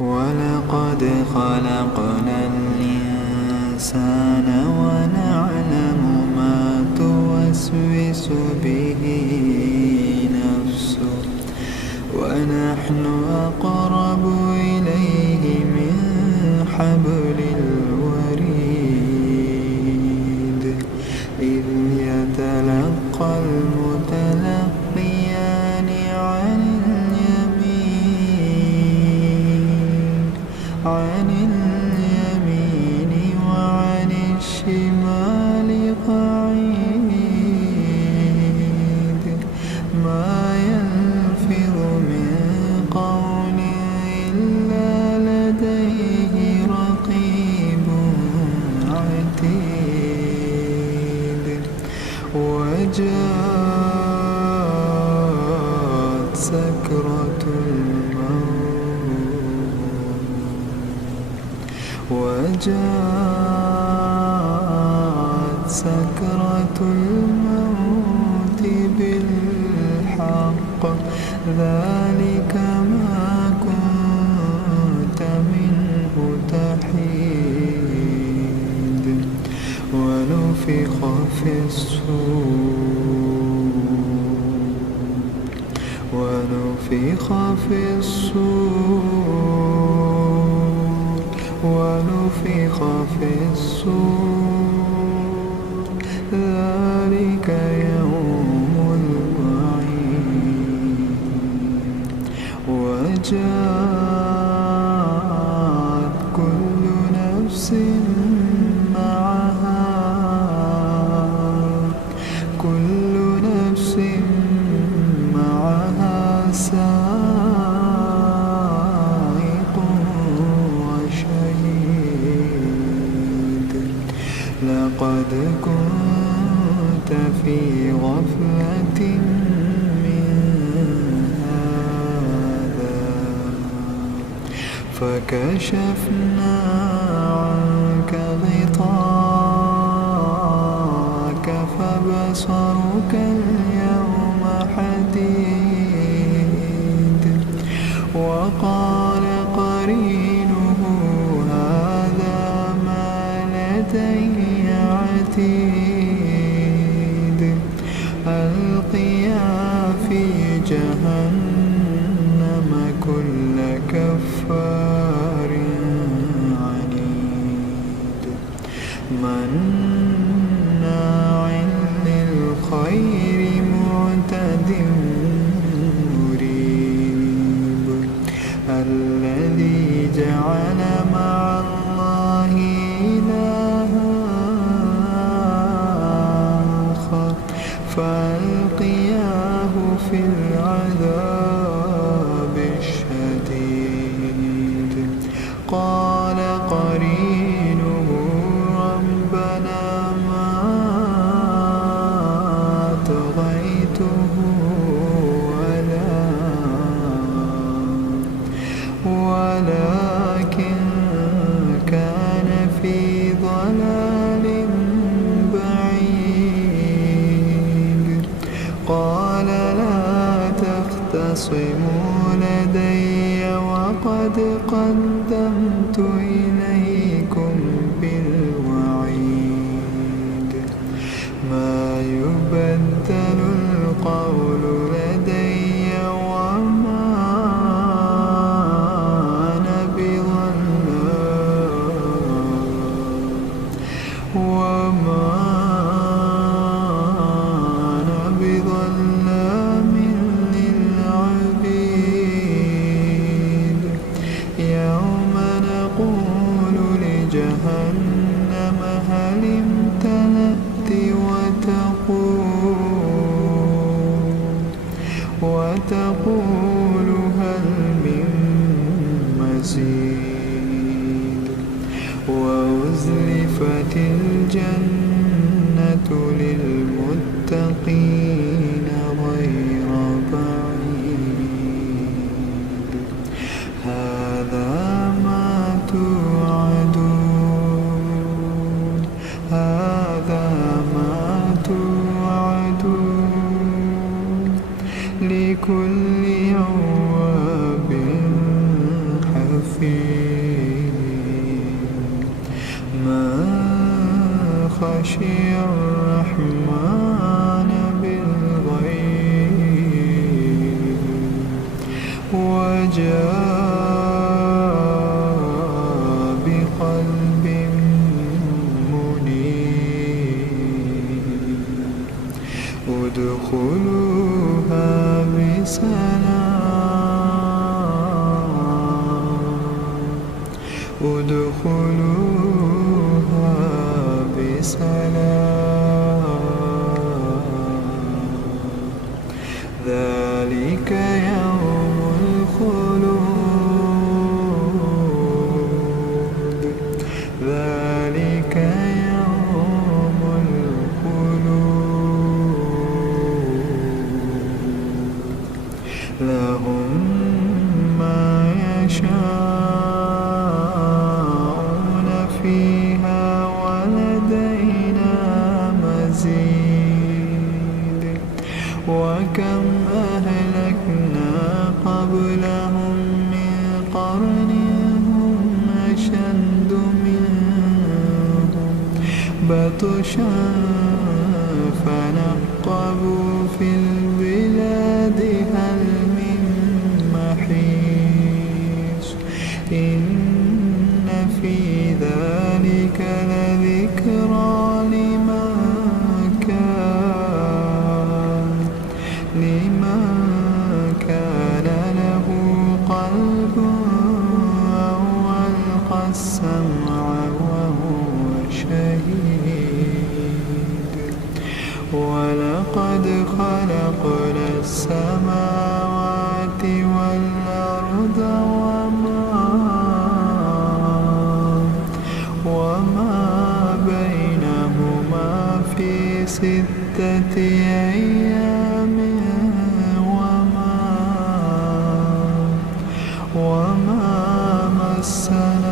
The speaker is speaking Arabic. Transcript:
ولقد خلقنا الإنسان ونعلم ما توسوس به نفسه ونحن أقرب إليه من حبل الوريد إذ يتلقى المتلقيان عن اليمين وعن الشمال قعيد ما يلفظ من قول إلا لديه رقيب عتيد وجاءت سكرة الموت بالحق ذلك ما كنت منه تحيد ونفخ في الصور ذلك يوم الوعيد وجاءت كل نفس معها سائق وشهيد لقد كنت في غفلة من هذا فكشفنا عنك غطاءك فبصرك اليوم حديد وقال قرينه هذا ما لدي عتيد ألقيا في جهنم كل كفار عنيد مناع للخير معتد مريب الذي جعل مع الله إلها آخر فألقياه في العذاب الشديد قال قرينه ربنا ما طغيته ولكن كان في ضلال بعيد قال لا تختصموا لدي وقد قدمت إليكم بالوعيد ما يبدل القول لدي وما أنا بظلام للعبيد يوم نقول لجهنم هل امتلأت وتقول هل من مزيد وأزلفت الجنة للمتقين غير بعيد هذا ما توعدون لكل أواب حفيظ. ما خشي الرحمن بالغيب وجاء بقلب منيب ادخلوها بسلام ادخلوها بسلام ذلك يوم الخلود ذلك يوم الخلود لهم ما يشاءون فيها ولدينا مزيد وكم أهلكنا قبلهم من قرن هم أشد منهم بطشا فنقبوا في البلاد هل من محيص إن في ذلك لذكرى لمن كان له قلب أو ألقى السمع وهو شهيد ولقد خلقنا السماوات والأرض وما بينهما في 6 أيام وما مسنا